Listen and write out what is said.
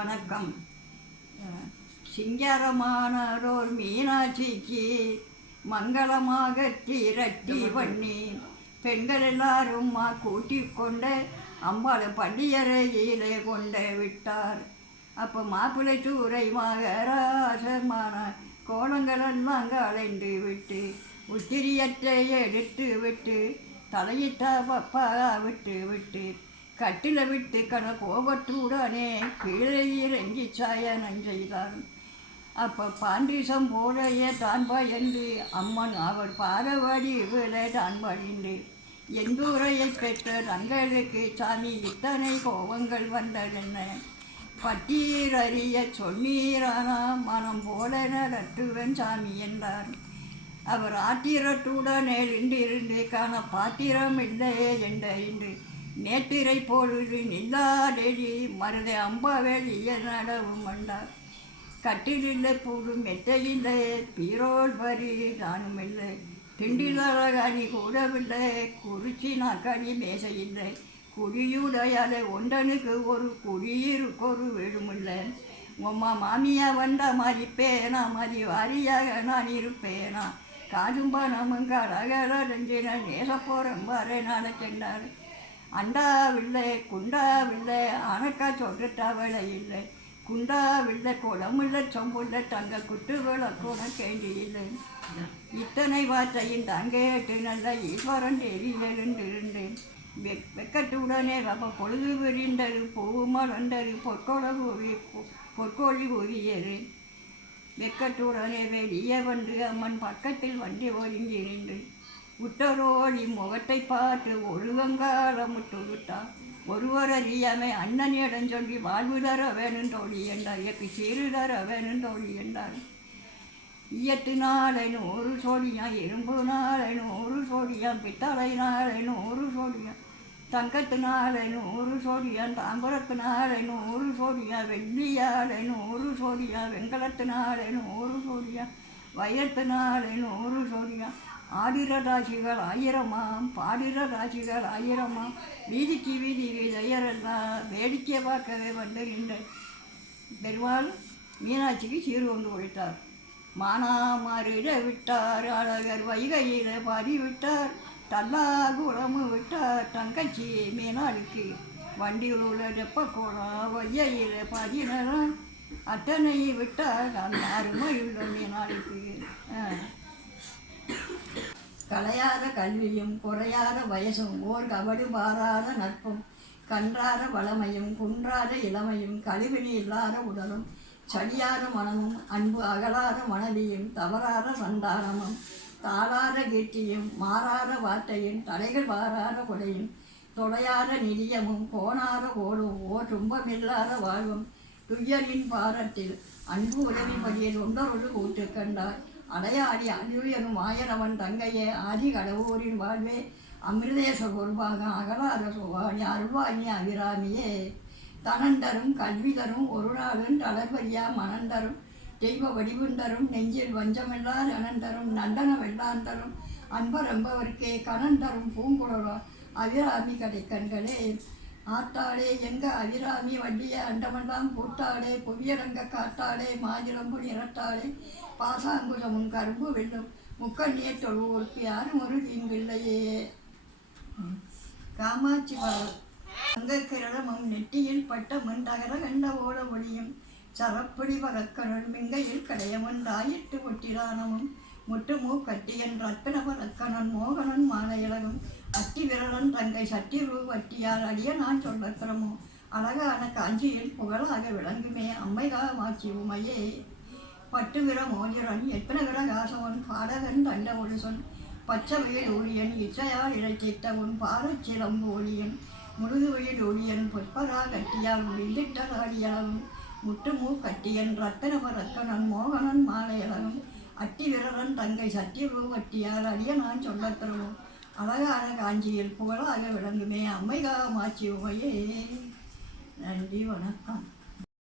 வணக்கம். அஹ், சிங்காரமானோர் மீனாட்சிக்கு மங்களமாக திரட்டி பண்ணி பெண்கள் எல்லாரும் மா கூட்டிக் கொண்டு அம்பாளை பள்ளியறையிலே கொண்டு விட்டார். அப்போ மாப்பிள்ளை சூறை மகராசமான கோலங்களெல்லாம் கலைந்து விட்டு உத்திரியத்தை எடுத்து விட்டு தலையிட்டா பப்பா விட்டு விட்டு கட்டில விட்டு கன கோபத்துடனே கீழே இறங்கி சாயனம் செய்தான் அப்போ பாண்டிசம் போலையே தான் பயந்து அம்மன் அவர் பாரவாடி விலை தான் வழிந்து எந்தூரையை பெற்ற தங்களுக்கு சாமி இத்தனை கோபங்கள் வந்ததென்ன பட்டீர் அறிய சொன்னீரானா மனம் போல நடத்துவன் சாமி என்றார் அவர் ஆத்திரத்துடன் இருந்து காண பாத்திரம் இல்லையே என்று நேற்றிரை பொழுது நில்லாதெறி மருதை அம்பாவேல் நடவும் மண்டார் கட்டிலில்லை புது மெத்தையில்லை பீரோல் வரி நானும் இல்லை திண்டிலழகாணி கூடவில்லை குறிச்சி நாக்காணி மேசையில்லை. குடியுடையால ஒன்றனுக்கு ஒரு குடியிருக்கொரு விழுமில்லை உம்மா மாமியா வந்த மாதிரி பேனா மாதிரி வாரியாக நான் இருப்பேனா? காதும் பணமும் கடகரஞ்சின நேச போகிறேன் பாரு நடக்கின்றார் அண்டாவில்லை குண்டாவில்லை அணக்கா சொல்லிட்டாவளை இல்லை. குண்டாவில்லை குளமில்லை சொம்புள்ள தங்க குட்டுகளை கூட கேண்டி இல்லை இத்தனை வார்த்தையும் தங்கேட்டு நல்ல ஈஸ்வரன் தேடி எழுந்திருந்தேன் வெ வெக்கத்துடனே ரப்ப பொழுது விரிந்தரு பூவுமால் வந்தது பொற்கொல கூறி பொற்கோழி கூறியது வெக்கத்துடனே வெளியே வந்து அம்மன் பக்கத்தில் வண்டி ஒதுங்கி நின்று முகத்தை பார்த்து ஒழுங்கங்காலம் ஒருவர் அறியாமை அண்ணனிடம் சொல்லி வாழ்வு தர வேணும் தோழி என்றார். எப்பி சீரு தர வேணும் தோழி என்றார். ஈயத்து நாளை ஒரு சோடியாம் இரும்பு நாளை ஒரு சோடியாம் பித்தளை நாளை ஒரு சோடியாம் தங்கத்து நாளை ஒரு சோடியாம் தாம்பரத்து நாளை ஒரு சோடியாம் வெள்ளியாளை ஒரு சோடியாம் வெங்கலத்து நாளை ஒரு சோடியாம் வயத்து நாளை ஒரு சோடியாம் ஆடிர ராசிகள் ஆயிரமாம் பாடிர ராசிகள் ஆயிரமாம். வீதிக்கு வீதி விதையரெல்லாம் வேடிக்கை பார்க்கவே வந்து வந்துகின்ற பெருமாள் மீனாட்சிக்கு சீர் கொண்டு கொடுத்தார் மானாமாரிட விட்டார் அழகர் வைகையில் பாடி விட்டார் தல்லா குளமு விட்டார் தங்கச்சி மீனாளுக்கு வண்டியில் உள்ள வெப்பக்கோளம் வையையில் பதினரம் அத்தனை விட்டார் அந்த அருமையுள்ள மீனாளுக்கு கலையாத கல்வியும் குறையாத வயசும் ஓர் கபடு பாராத நட்பும் கன்றாத வளமையும் குன்றாத இளமையும் கழிவினி இல்லாத உடலும் சடியாத மனமும் அன்பு அகலாத மனதியும் தவறாத சந்தானமும் தாளாத கீர்த்தியும் மாறாத வார்த்தையும் தலைகள் வாராத கொடையும் தொலையாத நிதியமும் போனாத ஓடும் ஓர் துன்பமில்லாத வாழ்வும் துயரின் பாரத்தில் அன்பு உதவி மதியில் ஒன்றொரு கூட்டு கண்டார் அடையாடி அழியனும் ஆயனவன் தங்கையே ஆதி கடவுரின் வாழ்வே அமிர்தேச பொறுப்பாக அகலாத சுவாணி அருள்வாணி அபிராமியே. தனந்தரும் கல்வி தரும் ஒரு நாளும் தளர்வரியா மனந்தரும் தெய்வ வடிவுந்தரும் நெஞ்சில் வஞ்சமெல்லா அனந்தரும் நண்டன வெள்ளாந்தரும் அன்பரம்பவர்க்கே கனந்தரும் பூங்குழலோ அபிராமி கடை கண்களே ஆத்தாளே எங்க அபிராமி வண்டிய அண்டமெல்லாம் பூத்தாளே புவியரங்க காத்தாளே மாதிரம்பு நிறத்தாளே பாசாங்குசமும் கரும்பு வெல்லும் முக்கண்ணிய தொழுவோருக்கு யாரும் ஒரு தீங்கில்லையே காமாட்சி மலர் அங்கக்கிரளமும் நெட்டியில் பட்ட மண் தகர கண்ட ஓட ஒளியும் சரப்பொடி பறக்கனுள் மிங்கையில் கடையமன் தாயிட்டு ஒட்டிரானமும் முட்டு கட்டியன் ரத்தன வரக்கணன் மோகனன் மாலையழகும் அட்டி விரலன் தங்கை சட்டி ரூ வட்டியால் அடிய நான் சொல்லக்கிறமோ அழகான காஞ்சியில் புகழாக விளங்குமே. அம்மைகா மாச்சி உமையே. பட்டு விர மோதிரன் எத்தனை விர காசவன் பாடகன் தண்ட ஒழுசொன் பச்சை வயல் ஊழியன் இச்சையால் இறைச்சித்த உன் பாரச்சிலம்பு ஒளியன். முழுது வயல் ஊழியன் பொற்பரா கட்டியால் வில்லிட்டராடியாலும் முட்டுமூ கட்டியன் ரத்தனம ரத்தனன் மோகனன் மாலையழகும் அட்டி விரலன் தங்கை சத்தியரூ ரூபட்டியால் அடிய நான் சொல்லத்தருவோம் அழகான காஞ்சியில் புகழாக விளங்குமே அம்மைகா மாச்சி உமையே. நன்றி வணக்கம்.